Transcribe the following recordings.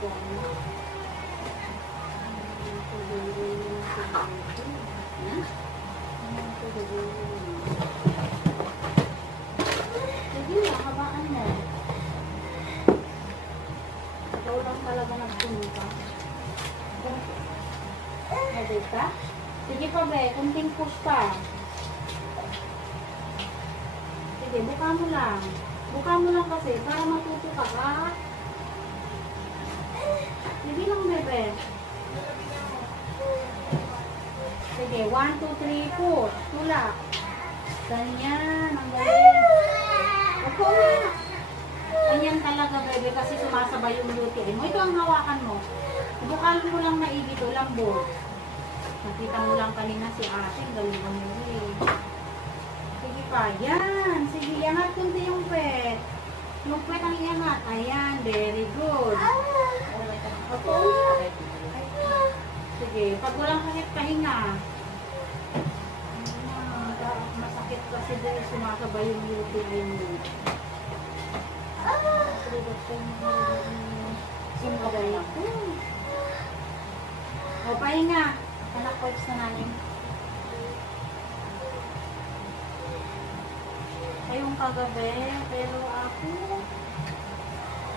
Sige, habaan mo. Ikaw lang talaga nagpunta. Nagay ka? Sige pa, be. Kunting push pa. Sige, buka mo lang. Buka mo lang kasi para matuto ka ka. Sige lang, bebe. Sige, 1, 2, 3, push. Tulak. Ganyan. Ang galing. Opo na. Ganyan talaga, bebe, kasi sumasabay yung lutiin mo. Ito ang hawakan mo. Bukal mo lang maigi ito, lambot. Nakita mo lang kanina si ate. Galing mo eh. Sige pa. Yan. Sige, iangat kundi yung pet. Yung pet ang iangat. Ayan, very good. Opo. Sige, pag walang sakit, pahinga. Masakit kasi dahil sumasabay yung lutiin mo. Sumasabay ako. O, pahinga. Anak ko na namin. Kayong kagabi, pero ako,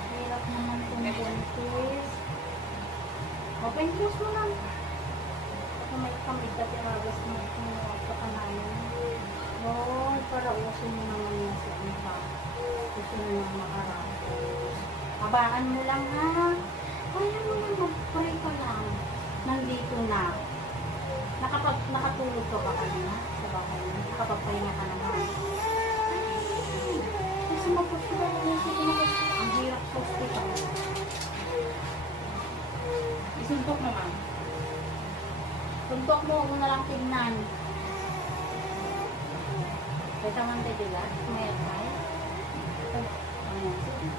hirap naman kung buntis. Open close mo lang. Ako may kamig at iragas mo kung sa kanayan. Oh, para uso mo naman yung sa iba. Gusto mo nang makarapos. Habaan mo lang ha. Kaya mo lang mag-pray ka lang. Nandito na. Nakatulog ka ba kanina sa bahay mo? Nakapagpahinga ka naman. Kasi magpapagod na. Ang hirap sa hospital. Isuntok naman. Suntok mo, huwag mo na lang tignan. Kita man tayo dila. Mayat tayo. Ayan. Suntok na.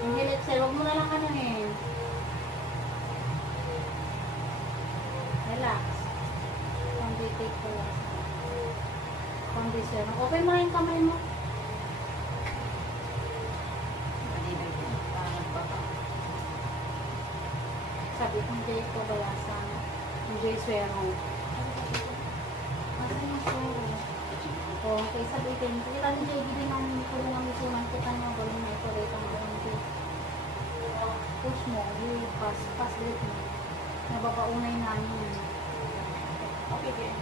Hindi, let's say, huwag mo na lang kanuhin. Relax. Take ko lang. Conditioner. Open mo yung kamay mo. Sabi kong Jay ko balasan. Yung Jay Swero. Kasi yung Swero. Okay, sabihin. Kita ni Jay, hindi nang kulungan isunan kita nyo. Galing na ito rito ang galing. Push mo. Pass. Pass rate mo. Nababaunay namin. Okay, okay.